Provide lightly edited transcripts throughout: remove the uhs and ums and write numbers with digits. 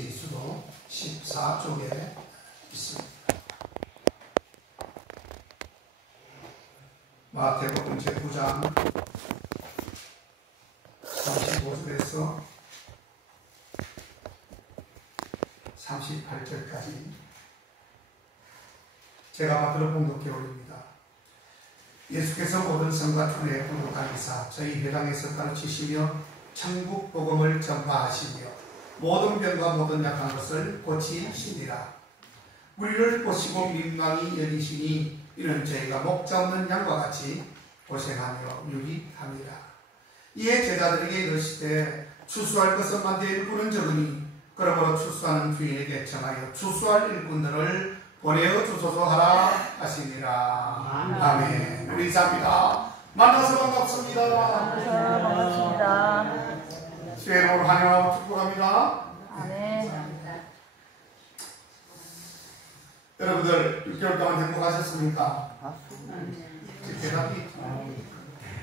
예수도 14쪽에 있습니다. 마태복음 제9장 35절에서 38절까지 제가 받들어 봉독해 올립니다. 예수께서 모든 성과 촌에 공독하기사 저희 회당에서 가르치시며 천국 복음을 전파하시며 모든 병과 모든 약한 것을 고치시니라. 우리를 보시고 민망히 여기시니 이는 저희가 목자 없는 양과 같이 고생하며 유익함이라. 이에 제자들에게 이르시되 추수할 것은 만대 일꾼은 적으니 그러므로 추수하는 주인에게 청하여 추수할 일꾼들을 보내어 주소서 하라 하시니라. 아멘. 우리 인사합니다. 만나서 반갑습니다. 반갑습니다. 주의 이름으로 환영하고 축복합니다. 아멘. 여러분들 6개월 동안 행복하셨습니까? 대답이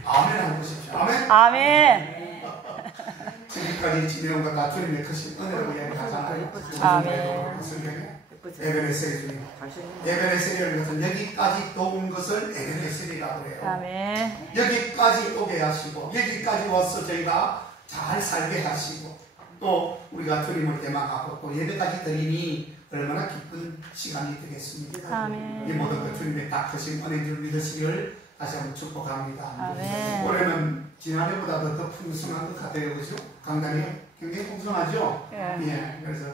아멘 하고 보십시오. 아멘. 아멘. 지금까지 지내온 것 다 주님의 크신 은혜라고 이야기하잖아요. 아멘. 에베네셀 주님. 에베네셀이라는 것은 여기까지 도운 것을 에베네셀이라고 해요. 아멘. 여기까지 오게 하시고 여기까지 와서 저희가 잘 살게 하시고 또 우리가 주님을 대망하고 또 예배까지 드리니 얼마나 기쁜 시간이 되겠습니까? 아멘. 이 모든 것 주님의 다 크신 은혜인 줄 믿으시기를 다시 한번 축복합니다. 아멘. 올해는 지난해보다도 더 풍성한 것 같아요. 그죠? 강단이 굉장히 풍성하죠? 예. 그래서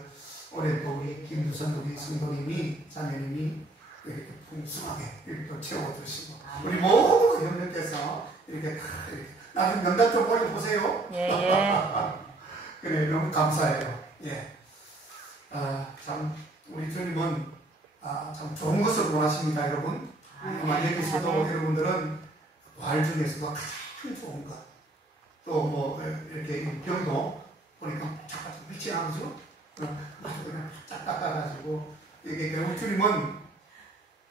올해 또 우리 김두선 우리 성도님이 자매님이 이렇게 풍성하게 이렇게 또 채워주시고 우리 모든 형님께서 이렇게 다 이렇게 나중에 명단 좀 올려보세요. 예. 그래, 너무 감사해요. 예. 참 우리 주님은 참 좋은 것을 원하십니다, 여러분. 아마 여기서도 여러분들은 말 중에서도 가장 좋은 것. 또 뭐 이렇게 병도 보니까 잠깐 빛이 나오죠. 아주 그냥 쫙 닦아가지고 이게 우리 주님은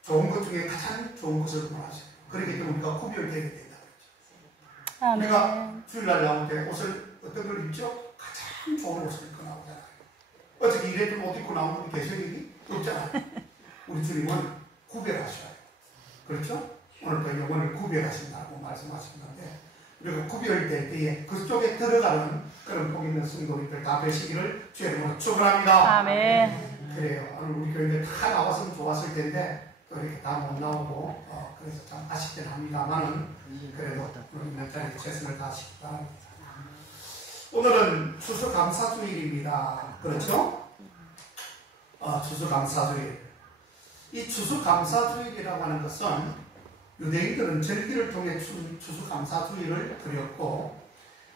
좋은 것 중에 가장 좋은 것을 원하셔요. 그렇기 때문에 우리가 구별되게 된다 그랬죠. 아멘. 우리가 주일날 나올 때 옷을 어떤 걸 입죠? 가장 좋은 옷을 입고 나오잖아요. 어떻게 이래도 옷 입고 나오는 분이 계셔 여기? 없잖아요. 우리 주님은 구별하셔야 해요. 그렇죠? 오늘도 영혼을 구별하신다고 말씀하신 건데 우리가 구별될 때에 그쪽에 들어가는 그런 복 있는 성도님들 다 되시기를 주의 이름으로 축원합니다. 아멘. 그래요. 오늘 우리 교회들 다 나왔으면 좋았을 텐데 또 이렇게 다 못 나오고 그래서 참 아쉽긴 합니다만은 그래도 우리 몇 자리 최선을 다하시기 바랍니다. 오늘은 추수감사주일입니다. 그렇죠? 추수감사주일. 이 추수감사주일이라고 하는 것은 유대인들은 절기를 통해 추수감사주일을 드렸고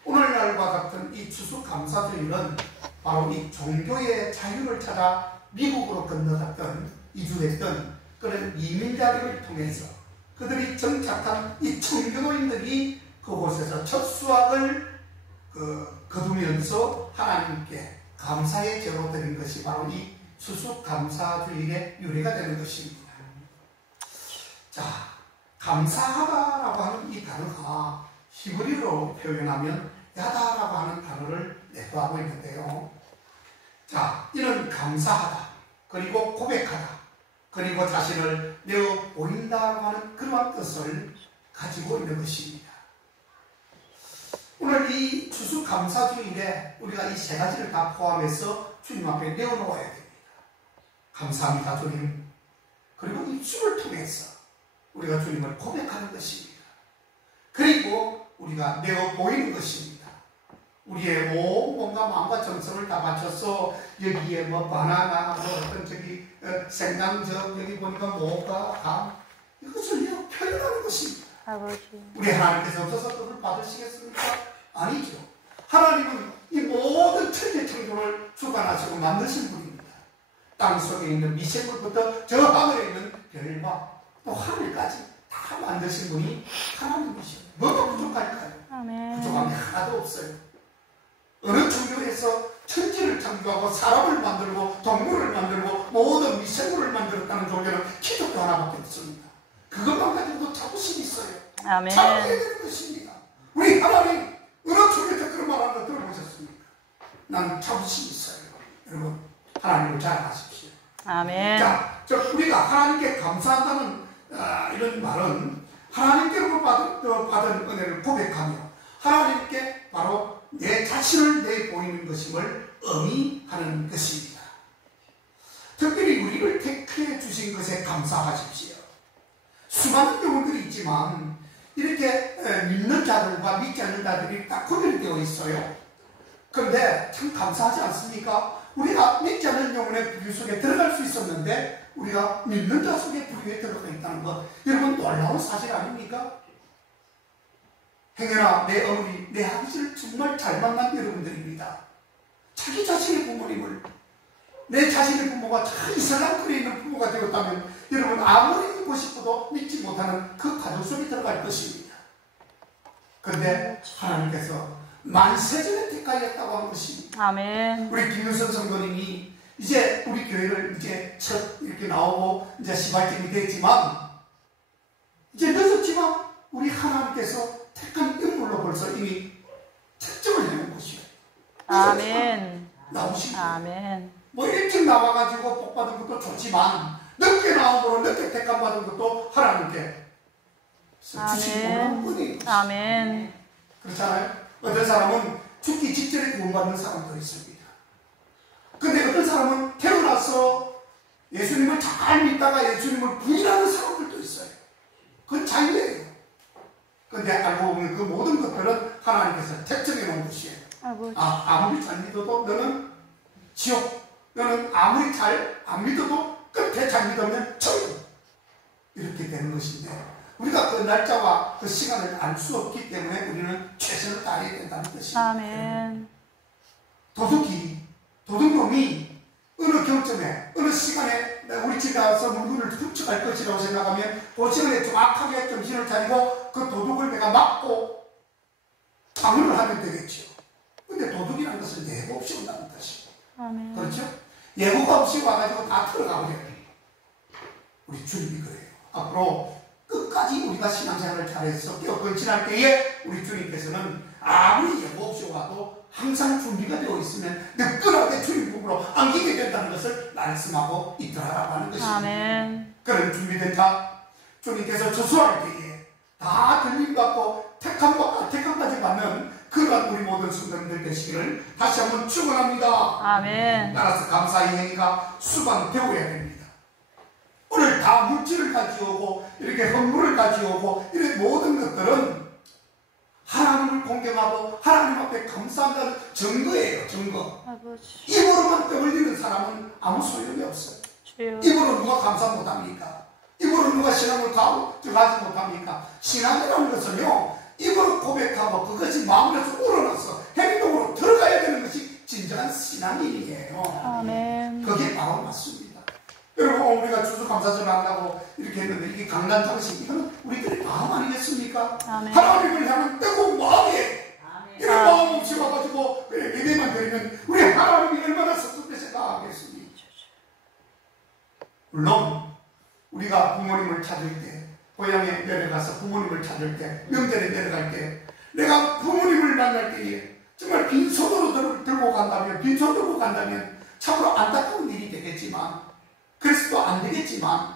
오늘날과 같은 이 추수감사주일은 바로 이 종교의 자유를 찾아 미국으로 건너갔던 이주했던 그런 이민자들을 통해서 그들이 정착한 이 청교도인들이 그곳에서 첫 수확을 거두면서 하나님께 감사의 제로 드린 것이 바로 이 추수감사주일의 유래가 되는 것입니다. 자, 감사하다라고 하는 이 단어가 히브리어로 표현하면 야다라고 하는 단어를 내포하고 있는데요. 자, 이는 감사하다, 그리고 고백하다, 그리고 자신을 내어 보인다고 하는 그러한 뜻을 가지고 있는 것입니다. 오늘 이 추수감사주일에 우리가 이 세 가지를 다 포함해서 주님 앞에 내어놓아야 됩니다. 감사합니다, 주님. 그리고 입술을 통해서 우리가 주님을 고백하는 것입니다. 그리고 우리가 내어 보이는 것입니다. 우리의 몸과 마음과 정성을 다 바쳐서 여기에 뭐 바나나, 뭐 어떤 생강즙, 여기 보니까 모가, 감, 이것을 내어 표현하는 것입니다. 아버지. 우리 하나님께서 없어서 뜻을 받으시겠습니까? 아니죠. 하나님은 이 모든 천지 창조를 주관하시고 만드신 분입니다. 땅 속에 있는 미생물부터 저 하늘에 있는 별과 또 하늘까지 다 만드신 분이 하나님이시죠. 뭐가 부족할까요? 아멘. 부족한 게 하나도 없어요. 어느 종교에서 천지를 창조하고 사람을 만들고 동물을 만들고 모든 미생물을 만들었다는 종교는 기독교 하나밖에 없습니다. 그것만 가지고도 자부심이 있어요. 아멘. 자부해야 되는 것입니다. 우리 하나님 어느 종교에서 그런 말 하는 거 들어보셨습니까? 난 자부심이 있어요. 여러분, 하나님을 잘 아십시오. 아멘. 자, 우리가 하나님께 감사한다는 이런 말은 하나님께로부터 받은 은혜를 고백하며 하나님께 바로 내 자신을 내보이는 것임을 의미하는 것입니다. 특별히 우리를 택해 주신 것에 감사하십시오. 수많은 경우들이 있지만 이렇게 믿는 자들과 믿지 않는 자들이 딱 구별되어 있어요. 그런데 참 감사하지 않습니까? 우리가 믿지 않는 영혼의 부류 속에 들어갈 수 있었는데 우리가 믿는 자 속의 부류에 들어가 있다는 것, 여러분 놀라운 사실 아닙니까? 행여나 내 어머니, 내 아버지를 정말 잘 만난 여러분들입니다. 자기 자신의 부모님을, 내 자신의 부모가 참 이슬람권에 있는 부모가 되었다면 여러분 아무리 믿고 싶어도 믿지 못하는 그 가정 속에 들어갈 것입니다. 그런데 하나님께서 만세전에 택하였다고 하는 것입니다. 아멘. 우리 김윤선 성도님이 이제 우리 교회를 이제 첫 이렇게 나오고 이제 시발점이 됐지만 이제 늦었지만 우리 하나님께서 택한 인물로 벌써 이미 특정을 해놓은 것이에요. 아멘. 나오신 거예요. 아멘. 뭐 일찍 나와가지고 복받은 것도 좋지만 늦게 나오므로 늦게 택함받은 것도 하나님께 주신 놀라운 은혜예요. 아멘. 그렇잖아요. 어떤 사람은 죽기 직전에 구원받는 사람도 있습니다. 근데 어떤 사람은 태어나서 예수님을 잘 믿다가 예수님을 부인하는 사람들도 있어요. 그건 자유예요. 근데 알고 보면 그 모든 것들은 하나님께서 택정해 놓은 것이에요. 아무리 잘 믿어도 너는 지옥, 너는 아무리 잘 안 믿어도 끝에 잘 믿으면 천국, 이렇게 되는 것인데 우리가 그 날짜와 그 시간을 알 수 없기 때문에 우리는 최선을 다해야 된다는 것입니다. 아멘. 도둑놈이 어느 경점에, 어느 시간에 우리 집에 와서 물건을 훔쳐갈 것이라고 생각하면 그 시간에 정확하게 정신을 차리고 그 도둑을 내가 막고 방어를 하면 되겠죠. 근데 도둑이라는 것은 예고 없이 온다는 것이에요. 아멘. 그렇죠? 예고가 없이 와가지고 다 들어가 버려요. 우리 주님이 그래요. 앞으로 끝까지 우리가 신앙생활을 잘해서 깨어있고 지날 때에 우리 주님께서는 아무리 예고 없이 와도 항상 준비가 되어 있으면 늦끈하게 주님 품으로 안기게 된다는 것을 말씀하고 있더라라고 하는 것입니다. 아멘. 그런 준비된 자, 주님께서 저수할 때에 다 들림받고 택함까지 받는 그러한 우리 모든 성도님들 되시기를 다시 한번 축원합니다. 아멘. 따라서 감사의 행위가 수반 배워야 됩니다. 오늘 다 물질을 가져오고 이렇게 헌물을 가져오고 이런 모든 것들은 하나님을 공경하고 하나님 앞에 감사한다는 증거예요. 증거. 아버지. 입으로만 떠올리는 사람은 아무 소용이 없어요. 주여. 입으로 누가 감사 못합니까? 입으로 누가 신앙을 가지 못합니까? 신앙이라는 것은요, 입으로 고백하고 그것이 마음에서 우러나서 행동으로 들어가야 되는 것이 진정한 신앙인이에요. 아멘. 그게 바로 맞습니다. 여러분, 우리가 추수감사절 한다고 이렇게 했는데 이게 강단 장식, 이건 우리들의 마음 아니겠습니까? 아멘. 하나님을 향한 뜨거운 마음에 이런 마음 없이 와가지고 예배만 드리면 우리 하나님이 얼마나 섭섭해 생각하겠습니까? 물론 우리가 부모님을 찾을 때, 고향에 내려가서 부모님을 찾을 때, 명절에 내려갈 때, 내가 부모님을 만날 때에 정말 빈손으로 들고 간다면 참으로 안타까운 일이 되겠지만, 그래서 또 안 되겠지만,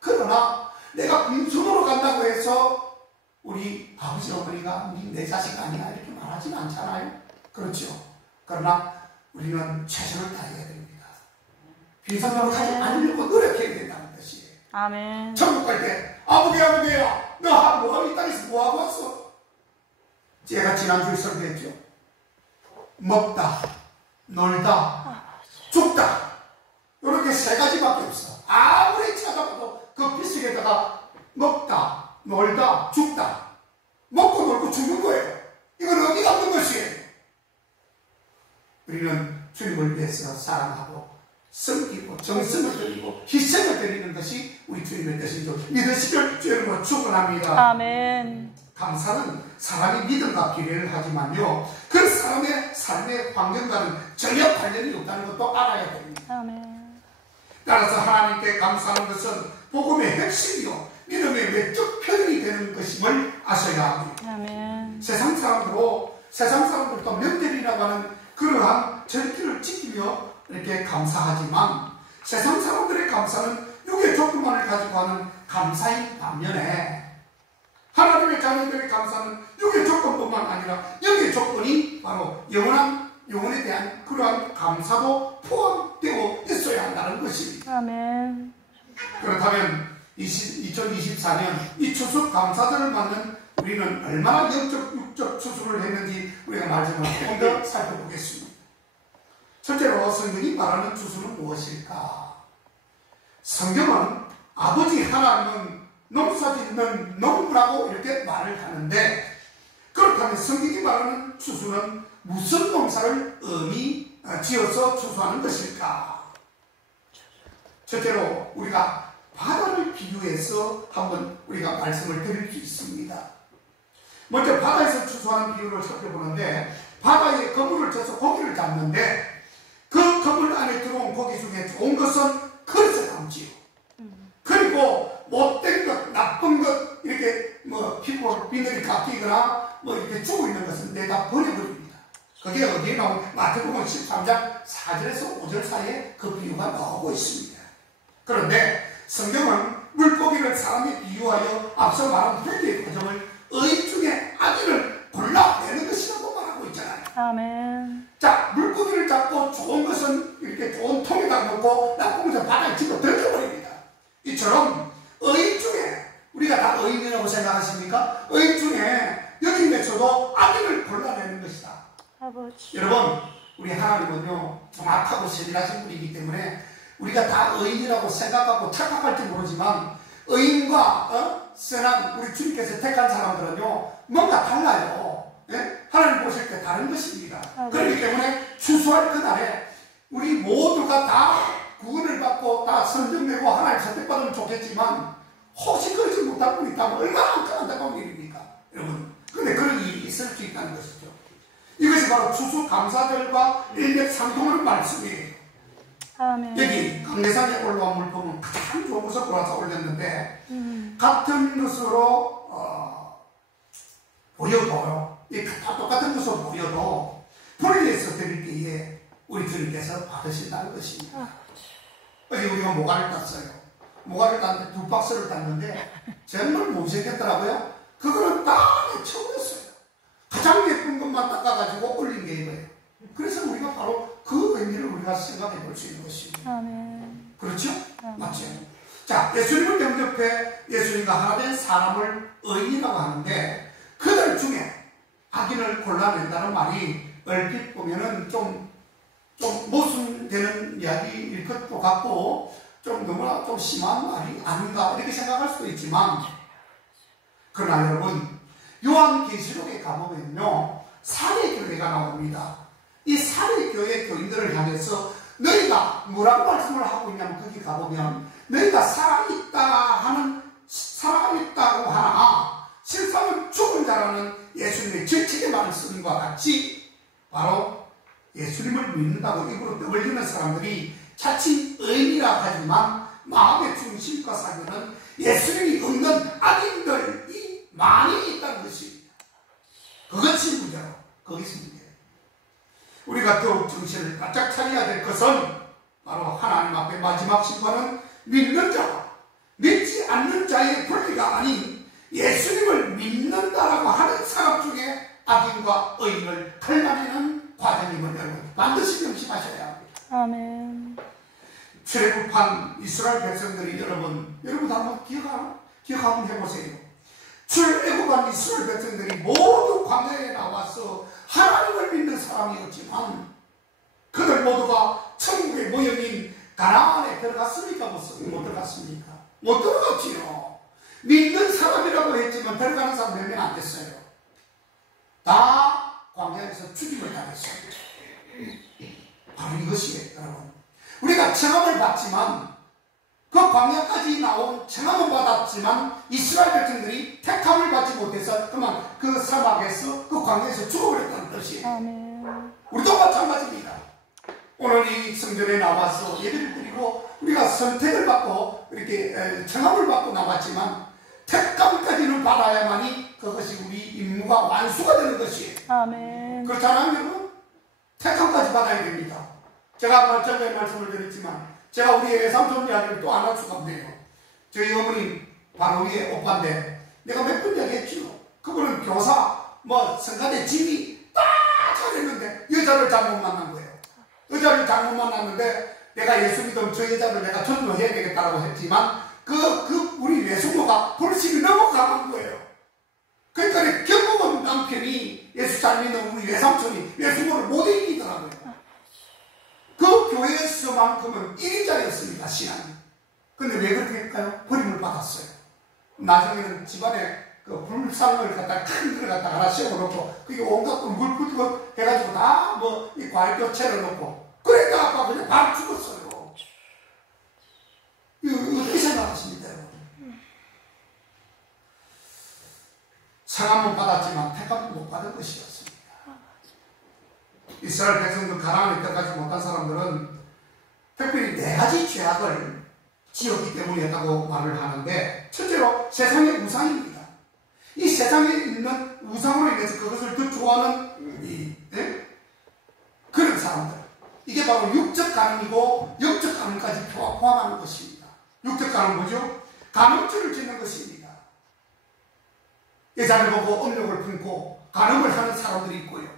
그러나 내가 빈손으로 간다고 해서 우리 아버지 어머니가 내 자식 아니야 이렇게 말하지는 않잖아요. 그렇죠. 그러나 우리는 최선을 다해야 됩니다. 빈손으로 가지 않으려고 노력해야 된다는 것이에요. 아멘. 천국 갈 때 아버지야 너 뭐하고 이 땅에서 뭐하고 왔어? 제가 지난주에 설교했죠. 먹다, 놀다, 죽다, 이렇게 세 가지밖에 없어. 아무리 찾아봐도 그 빗속에다가 먹다, 놀다, 죽다, 먹고 놀고 죽는 거예요. 이건 어디 갔는 것이에요? 우리는 주님을 위해서 사랑하고 섬기고 정성을 드리고 희생을 드리는 것이 우리 주님의 뜻인 줄 믿으시길 주님으로 축원합니다. 아멘. 감사는 사람이 믿음과 비례를 하지만요, 그 사람의 삶의 환경과는 전혀 관련이 없다는 것도 알아야 됩니다. 아멘. 따라서 하나님께 감사하는 것은 복음의 핵심이요 믿음의 외적 표현이 되는 것임을 아셔야 합니다. 아멘. 세상 사람들도 명절이라고 하는 그러한 절기를 지키며 이렇게 감사하지만 세상 사람들의 감사는 육의 조건만을 가지고 하는 감사인 반면에 하나님의 자녀들의 감사는 육의 조건뿐만 아니라 영의 조건이 바로 영혼에 대한 그러한 감사도 포함되어 있어야 한다는 것입니다. 아멘. 그렇다면 2024년 이 추수 감사절을 맞는 우리는 얼마나 영적, 육적 추수를 했는지 우리가 마지막으로 좀 더 살펴보겠습니다. 첫째로 성경이 말하는 추수는 무엇일까? 성경은 아버지 하나님은 농사짓는 농부라고 이렇게 말을 하는데, 그렇다면 성경이 말하는 추수는 무슨 농사를 지어서 추수하는 것일까? 첫째로 우리가 바다를 비유해서 한번 우리가 말씀을 드릴 수 있습니다. 먼저 바다에서 추수하는 비유를 살펴보는데, 바다에 그물을 쳐서 고기를 잡는데 그 그물 안에 들어온 고기 중에 좋은 것은 그릇에 담지요. 그리고 못된 것, 나쁜 것, 이렇게 피부 비늘이 깎이거나 이렇게 죽어 있는 것은 내다 버려버립니다. 그게 어디에 나오면 마태복음 13장 4절에서 5절 사이에 그 비유가 나오고 있습니다. 그런데 성경은 물고기를 사람이 비유하여 앞서 말한 회개의 과정을 의인 중에 악인을 골라내는 것이라고 말하고 있잖아요. 아멘. 자, 물고기를 잡고 좋은 것은 이렇게 좋은 통에다 넣고 나쁜 것은 바다에 집어 던져버립니다. 이처럼 의인 중에, 우리가 다 의인이라고 생각하십니까? 의인 중에 여기에서도 악인을 골라내는 것이다. 아버지. 여러분, 우리 하나님은요 정확하고 세밀하신 분이기 때문에 우리가 다 의인이라고 생각하고 착각할지 모르지만, 의인과 선한 우리 주님께서 택한 사람들은요 뭔가 달라요. 예? 하나님 보실 때 다른 것입니다. 그렇기 때문에 추수할 그날에 우리 모두가 다 구원을 받고 다 선정되고 하나님 선택받으면 좋겠지만, 혹시 그러지 못할 분이 있다면 얼마나 안타까운 일입니까, 여러분? 그런데 그런 일이 있을 수 있다는 것이죠. 이것이 바로 추수 감사절과 일맥상통하는 말씀이에요. 아멘. 여기 강내산에 올라온 물품은 가장 좋은 것을 골라서 올렸는데, 같은 것으로 보여도, 다 똑같은 것으로 보여도 분리해서 드릴 때에 우리 주님께서 받으신다는 것입니다. 어제 우리가 모가를 땄어요. 모가를 땄는데 2박스를 땄는데 정말 못생겼더라고요. 그거는 다 쳐버렸어요. 가장 예쁜 것만 닦아가지고 올린 게 이거예요. 그래서 우리가 바로 그 의미를 우리가 생각해 볼 수 있는 것입니다. 아멘. 그렇죠? 맞죠? 자, 예수님을 영접해 예수님과 하나 된 사람을 의인이라고 하는데, 그들 중에 악인을 골라낸다는 말이 얼핏 보면은 좀 모순되는 이야기일 것도 같고, 좀 너무나 좀 심한 말이 아닌가 이렇게 생각할 수도 있지만, 그러나 여러분, 요한계시록에 가보면요 사례교회가 나옵니다. 이 사례교회 교인들을 향해서 너희가 뭐라고 말씀을 하고 있냐면, 거기 가보면 너희가 살아있다고 하나 실상은 죽은 자라는 예수님의 질책의 말을 쓰는 것과 같이, 바로 예수님을 믿는다고 입으로 떠벌리는 사람들이 자칫 의인이라 하지만 마음의 중심과 사교는 예수님이 없는 악인들이 많이 있다는 것입니다. 그것이 문제로, 거기서 문제예요. 우리가 더욱 정신을 바짝 차려야 될 것은 바로 하나님 앞에 마지막 심판은 믿는 자와 믿지 않는 자의 분리가 아닌 예수님을 믿는다라고 하는 사람 중에 악인과 의인을 갈라내는 과정임을 여러분 반드시 명심하셔야 합니다. 아멘. 출애굽한 이스라엘 백성들이 여러분 한번 기억 한번 해보세요. 출애굽한 이스라엘 백성들이 모두 광야에 나와서 하나님을 믿는 사람이었지만, 그들 모두가 천국의 모형인 가나안에 들어갔습니까? 못 들어갔습니까? 못 들어갔지요. 믿는 사람이라고 했지만 들어가는 사람 몇 명 안 됐어요. 다 광야에서 죽임을 당했어요. 바로 이것이에요, 여러분. 우리가 청함을 받지만, 그 광야까지 나온 청함을 받았지만 이스라엘 백성들이 택함을 받지 못해서 그만 그 사막에서, 그 광야에서 죽어버렸다는 뜻이에요. 아멘. 우리도 마찬가지입니다. 오늘 이 성전에 나와서 예배를 드리고 우리가 선택을 받고 이렇게 청함을 받고 나왔지만, 택감까지는 받아야만이 그것이 우리 임무가 완수가 되는 것이에요. 아멘. 그렇잖아요, 여러분? 택함까지 받아야 됩니다. 제가 전에 말씀을 드렸지만 제가 우리 외삼촌 이야기를 또 안 할 수가 없네요. 저희 어머니 바로 위에 오빠인데 내가 몇 번 이야기했지요. 그분은 교사 뭐 성가대 지휘 딱 잘했는데 여자를 잘못 만난 거예요. 여자를 잘못 만났는데 내가 예수 믿으면 저 여자를 내가 전도해야 되겠다고 했지만 우리 외숙모가 불신이 너무 강한 거예요. 그러니까 결국은 남편이 예수 잘 믿는 우리 외삼촌이 외숙모를 못 이기더라고요. 그 교회에서만큼은 1인자였습니다, 신앙이. 근데 왜 그렇게 할까요? 버림을 받았어요. 나중에는 집안에 그 불상을 갖다가 큰 거를 갖다가 하나 세워놓고 그게 온갖 물 뿌리고 해가지고 다 뭐 이 과일 교체를 놓고 그러니까 아빠 그냥 바로 죽었어요. 이거 어떻게 생각하십니까, 여러분? 상함은 받았지만 택함은 못 받은 것이었습니다. 이스라엘 백성들 가나안에 들어가지 못한 사람들은 특별히 4가지 죄악을 지었기 때문이었다고 말을 하는데, 첫째로 세상의 우상입니다. 이 세상에 있는 우상으로 인해서 그것을 더 좋아하는 그런 사람들, 이게 바로 육적 간음이고 영적 간음까지 포함하는 것입니다. 육적 간음은 뭐죠? 간음죄를 짓는 것입니다. 여자를 보고 음욕을 품고 간음을 하는 사람들이 있고요.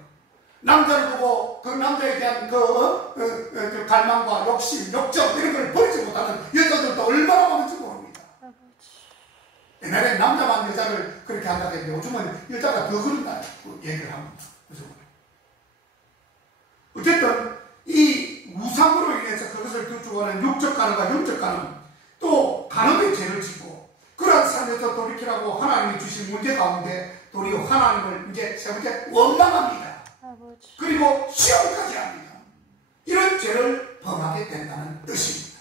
남자를 보고 그 남자에 대한 그 갈망과 욕심, 욕정 이런 걸 버리지 못하는 여자들도 얼마나 많은지 모릅니다. 옛날에 남자만 여자를 그렇게 한다고 했는데 요즘은 여자가 더 그런다 얘기를 합니다. 어쨌든 이 우상으로 인해서 그것을 더 좋아하는 육적 간음과 영적 간음, 또 간음의 죄를 짓고 그러한 삶에서 돌이키라고 하나님이 주신 문제 가운데 도리어 하나님을 이제 세 번째 원망합니다. 그리고 시험까지 합니다. 이런 죄를 범하게 된다는 뜻입니다.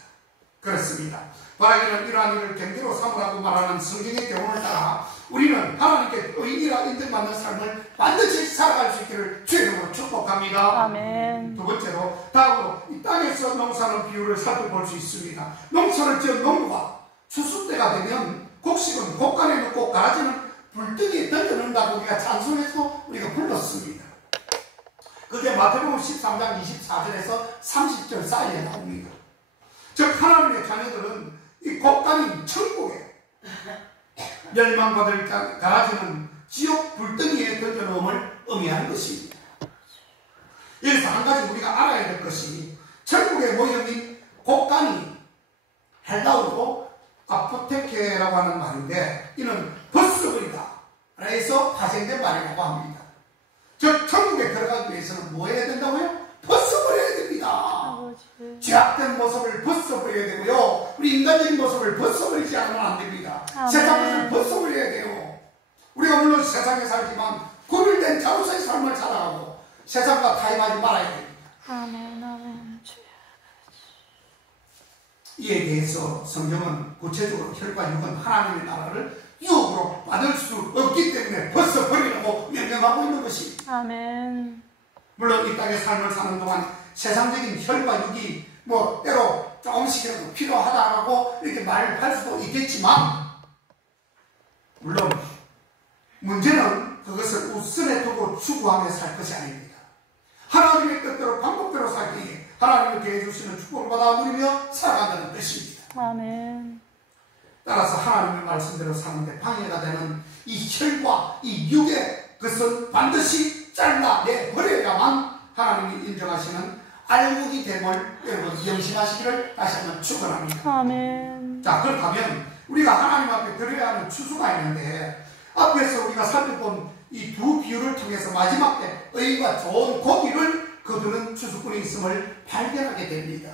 그렇습니다. 바라기는 이러한 일을 경계로 삼으라고 말하는 성경의 교훈을 따라 우리는 하나님께 의인이라 인정받는 삶을 반드시 살아갈 수 있기를 주님으로 축복합니다. 아멘. 두 번째로, 다음으로 이 땅에서 농사하는 비율을 살펴볼 수 있습니다. 농사를 지은 농부가 추수 때가 되면 곡식은 곡간에 넣고 가라지는 불뜨기에 던져놓는다고 우리가 찬송해서 우리가 불렀습니다. 그게 마태복음 13장 24절에서 30절 사이에 나옵니다. 즉 하나님의 자녀들은 이 곡간인 천국에 멸망받을 가라지는 지옥 불덩이에 던져놓음을 의미하는 것입니다. 여기서 한 가지 우리가 알아야 될 것이, 천국의 모형인 곡간이 헬라어로 아포테케라고 하는 말인데 이는 벗어버리다 그래서 파생된 말이라고 합니다. 즉 천국에 들어가기 위해서는 뭐 해야 된다고요? 벗어버려야 됩니다. 죄악된 모습을 벗어버려야 되고요, 우리 인간적인 모습을 벗어버리지 않으면 안 됩니다. 세상 것을 벗어버려야 돼요. 우리가 물론 세상에 살지만 구별된 자로서의 삶을 살아가고 세상과 타협하지 말아야 됩니다. 아멘, 아멘. 이에 대해서 성경은 구체적으로 혈과 육은 하나님의 나라를 유혹으로 받을 수 없기 때문에 벗어버리라고 명령하고 있는 것입니다. 아멘. 물론 이 땅의 삶을 사는 동안 세상적인 혈과 육이 뭐 때로 조금씩이라도 필요하다라고 이렇게 말할 수도 있겠지만, 물론 문제는 그것을 우선에 두고 추구하며 살 것이 아닙니다. 하나님의 뜻대로 방법대로 살기에 하나님을 대해 주시는 축복을 받아 누리며 살아간다는 뜻입니다. 아멘. 따라서 하나님의 말씀대로 사는데 방해가 되는 이 혈과 이 육의 것은 반드시 잘라내버려야만 하나님이 인정하시는 알곡이 됨을 여러분 명심하시기를 다시 한번 축원합니다. 아멘. 자, 그렇다면 우리가 하나님 앞에 드려야 하는 추수가 있는데, 앞에서 우리가 살펴본 이 두 비유를 통해서 마지막 때 의가 좋은 고기를 거두는 추수꾼이 있음을 발견하게 됩니다.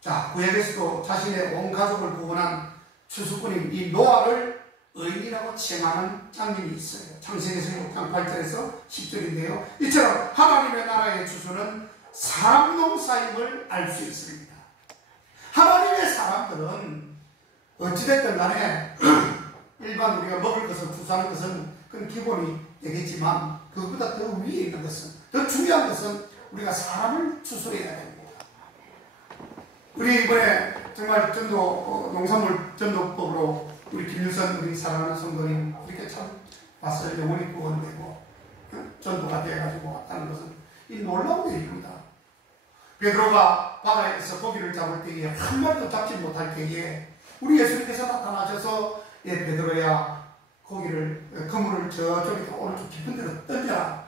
자, 구약에서도 자신의 온 가족을 구원한 추수꾼인 이 노아를 의인이라고 칭하는 장면이 있어요. 창세기에서 6장 8절에서 10절인데요. 이처럼 하나님의 나라의 추수는 사람 농사임을 알 수 있습니다. 하나님의 사람들은 어찌됐든 간에 일반 우리가 먹을 것을 추수하는 것은 그건 기본이 되겠지만, 그것보다 더 위에 있는 것은, 더 중요한 것은 우리가 사람을 추수해야 됩니다. 우리 이번에 정말 전도, 농산물 전도법으로 우리 김유선 우리 사랑하는 성도님 이렇게 참 왔어요. 영혼이 구원되고 전도가 되어가지고 왔다는 것은 이 놀라운 일입니다. 베드로가 바다에서 고기를 잡을 때에 한 마리도 잡지 못할 때에 우리 예수님께서 나타나셔서 베드로야 그물을 저쪽에 오른쪽 깊은 데로 던져라.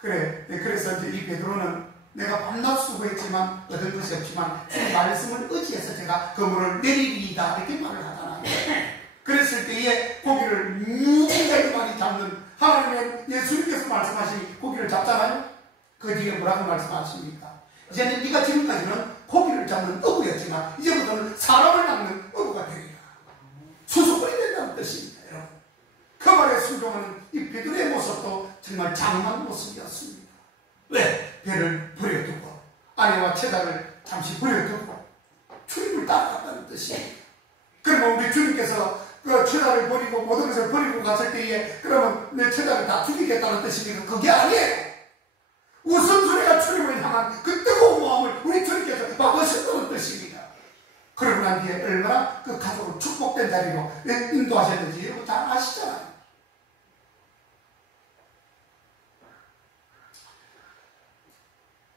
그래서 이제 이 베드로는 내가 밤낮 수고했지만 얻은 것이 없지만 그 말씀을 의지해서 제가 그물을 내리리이다 이렇게 말을 하잖아요. 그랬을 때에 고기를 무지하게 많이 잡는 하나님의 예수님께서 말씀하신 고기를 잡잖아요. 그 뒤에 뭐라고 말씀하십니까? 이제는 네가 지금까지는 고기를 잡는 어부였지만 이제부터는 사람을 낚는 어부가 되리라. 수수꾼이 된다는 뜻입니다. 여러분. 그 말에 순종하는 이 베드로의 모습도 정말 장엄한 모습이었습니다. 왜? 배를 버려두고 아내와 처자를 잠시 버려두고 주님을 따라갔다는 뜻이에요. 그러면 우리 주님께서 그 처자를 버리고 모든 것을 버리고 갔을 때에 그러면 내 처자를 다 죽이겠다는 뜻입니까? 그게 아니에요. 웃음소리가 주님을 향한 그 뜨거운 마음을 우리 주님께서 막으셨다는 뜻입니다. 그러고 난 뒤에 얼마나 그 가족을 축복된 자리로 인도하셨는지 여러분 잘 아시잖아요.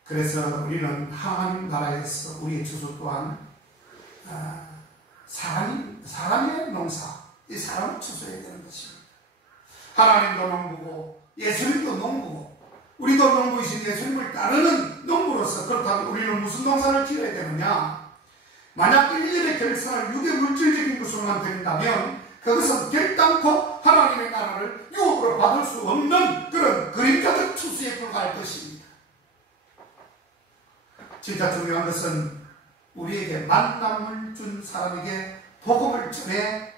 그래서 우리는 하나님 나라에서 우리의 주소 또한 사람의 농사, 이 사람을 추수해야 되는 것입니다. 하나님도 농부고 예수님도 농부고 우리도 농부이신 예수님을 따르는 농부로서 그렇다면 우리는 무슨 농사를 지어야 되느냐? 만약 1년의 결산을 6의 물질적인 것으로만 드린다면 그것은 결단코 하나님의 나라를 유업으로 받을 수 없는 그런 그림자적 추수에 불과할 것입니다. 진짜 중요한 것은 우리에게 만남을 준 사람에게 복음을 전해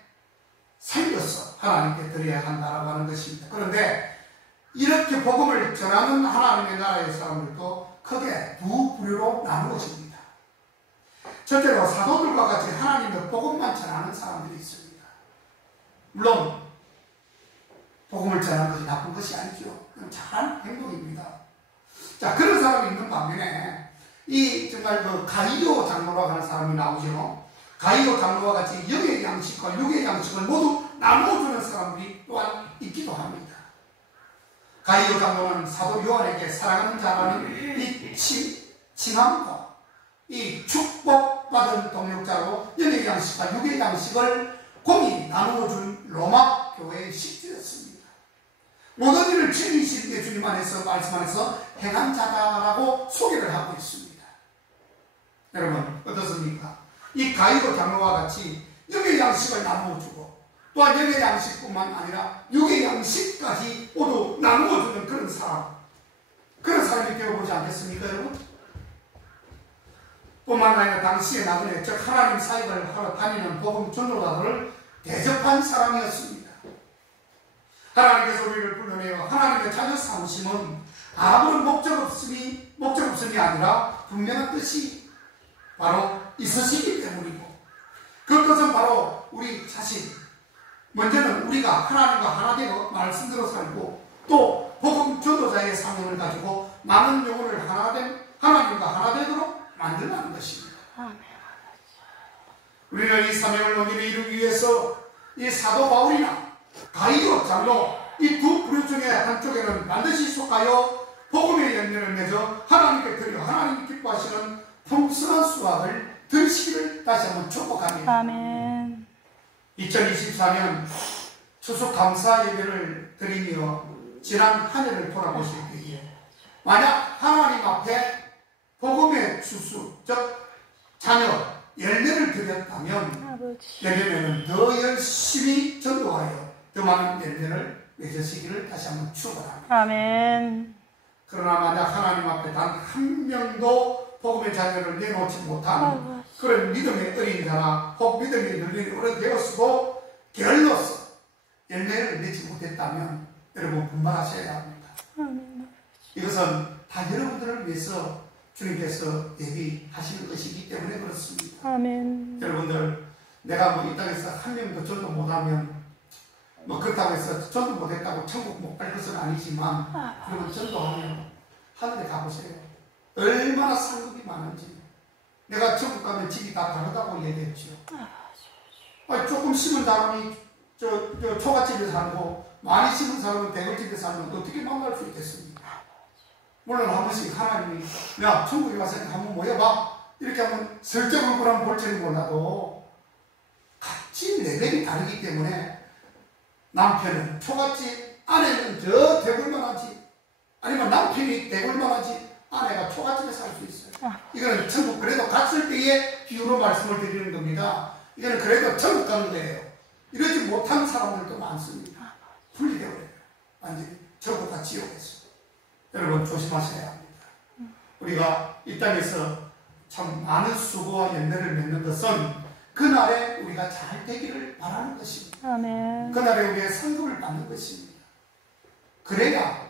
살려서 하나님께 드려야 한다라고 하는 것입니다. 그런데 이렇게 복음을 전하는 하나님의 나라의 사람들도 크게 두 부류로 나누어집니다. 첫째로 사도들과 같이 하나님의 복음만 전하는 사람들이 있습니다. 물론 복음을 전하는 것이 나쁜 것이 아니죠. 잘한 행동입니다. 자, 그런 사람이 있는 반면에 이 정말 그 가이오 장로라고 하는 사람이 나오죠. 가이오 장로와 같이 영의 양식과 육의 양식을 모두 나누어주는 사람들이 또한 있기도 합니다. 가이오 장로는 사도 요한에게 사랑하는 자라는 이 칭함과 이 축복받은 동역자로 영의 양식과 육의 양식을 공히 나누어준 로마 교회의 식주였습니다. 모든 일을 즐기신 예수님 안에서 말씀 안에서 행한 자다라고 소개를 하고 있습니다. 여러분 어떻습니까? 이 가이오 장로와 같이 영의 양식을 나누어주고 또한 영의 양식뿐만 아니라 육의 양식까지 모두 나누어주는 그런 사람이 되어보지 않겠습니까 여러분? 뿐만 아니라 당시에 나중에 즉 하나님 사역을 하러 다니는 복음 전도자들을 대접한 사람이었습니다. 하나님께서 우리를 불러내어 하나님의 자녀 삼으심은 아무런 목적 없음이 아니라 분명한 뜻이 바로 있으시기 때문이고 그 뜻은 바로 우리 자신 먼저는 우리가 하나님과 하나 되어 말씀대로 살고 또 복음 전도자의 사명을 가지고 많은 영혼을 하나님과 하나 되도록 만들라는 것입니다. 우리는 이 사명을 논의를 이루기 위해서 이 사도 바울이나 가이오 장로 이 두 부류 중에 한쪽에는 반드시 속하여 복음의 열매를 맺어 하나님께 드려 하나님이 기뻐하시는 풍성한 수확을 드시기를 다시 한번 축복합니다. 아멘. 2024년 추수감사 예배를 드리며 지난 한 해를 돌아보실 때에 만약 하나님 앞에 복음의 추수 즉 자녀 열매를 드렸다면 내년에는 더 열심히 전도하여 더 많은 열매를 맺으시기를 다시 한번 축원합니다. 아멘. 그러나 만약 하나님 앞에 단 한 명도 복음의 자녀를 내놓지 못하는 그런 믿음의 어린 자나 혹 믿음이 늘린 어른되었어도 게을러서 열매를 맺지 못했다면 여러분 분발하셔야 합니다. 이것은 다 여러분들을 위해서 주님께서 예비하시는 것이기 때문에 그렇습니다. 아멘. 여러분들 내가 뭐 이 땅에서 한 명도 전도 못하면 뭐 그렇다고 해서 전도 못했다고 천국 못 갈 것은 아니지만 여러분 전도하면 하늘에 가보세요. 얼마나 상급이 많은지. 내가 천국 가면 집이 다 다르다고 얘기했죠. 조금 심은 사람이 저 초가집에 살고 많이 심은 사람은 대글집에 살면 어떻게 만날 수 있겠습니까? 물론 한 번씩 하나님이 야 천국에 와서 한번 모여봐 이렇게 하면 설정 얼굴 한번 볼지는 몰라도 같이 레벨이 다르기 때문에 남편은 초가집, 아내는 저 대굴만 하지, 아니면 남편이 대굴만 하지 아내가 초가집에 살 수 있어요. 이거는 천국 그래도 갔을 때의 비유로 말씀을 드리는 겁니다. 이거는 그래도 천국 가는 거예요. 이러지 못하는 사람들도 많습니다. 분리되어버려요. 완전히 천국과 지옥에서. 여러분 조심하셔야 합니다. 우리가 이 땅에서 참 많은 수고와 연대를 맺는 것은 그날에 우리가 잘 되기를 바라는 것입니다. 아멘. 그날에 우리의 상급을 받는 것입니다. 그래야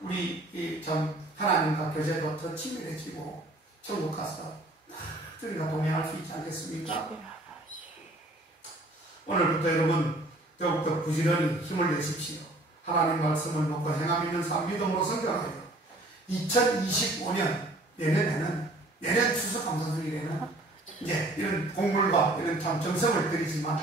우리 참 하나님과 교제도 더 친밀해지고 천국 가서 우리가 동행할 수 있지 않겠습니까? 오늘부터 여러분 더욱더 부지런히 힘을 내십시오. 하나님 말씀을 놓고 행함 있는 삶 믿음으로 성장하여 2025년 내년 추수감사주일에는 이제 이런 곡물과 이런 참 정성을 드리지만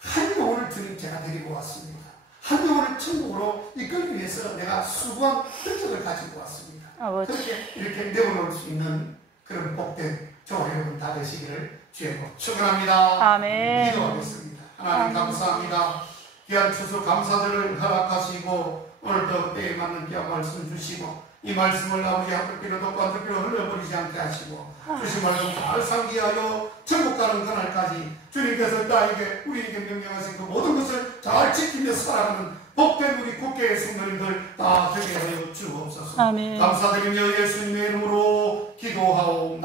한 영혼을 주님 제가 데리고 왔습니다. 한 영혼을 천국으로 이끌기 위해서 내가 수고한 흔적을 가지고 왔습니다. 그렇게 이렇게 내어놓을 수 있는 그런 복된 저와 여러분 다 되시기를 주의 복 축원합니다. 아멘. 기도하겠습니다. 하나님 감사합니다. 귀한 추수 감사들을 허락하시고 오늘도 때에 맞는 귀한 말씀 주시고 이 말씀을 아버지 한글 필요 듣고 한글 필요 흘려버리지 않게 하시고 주신 말씀 잘 상기하여 천국 가는 그날까지 주님께서 나에게 우리에게 명령하신 그 모든 것을 잘 지키며 살아가는 복된 우리 국회의 성도님들 다 되게 하여 주옵소서. 아멘. 감사드리며 예수님의 이름으로 기도하옵나이다.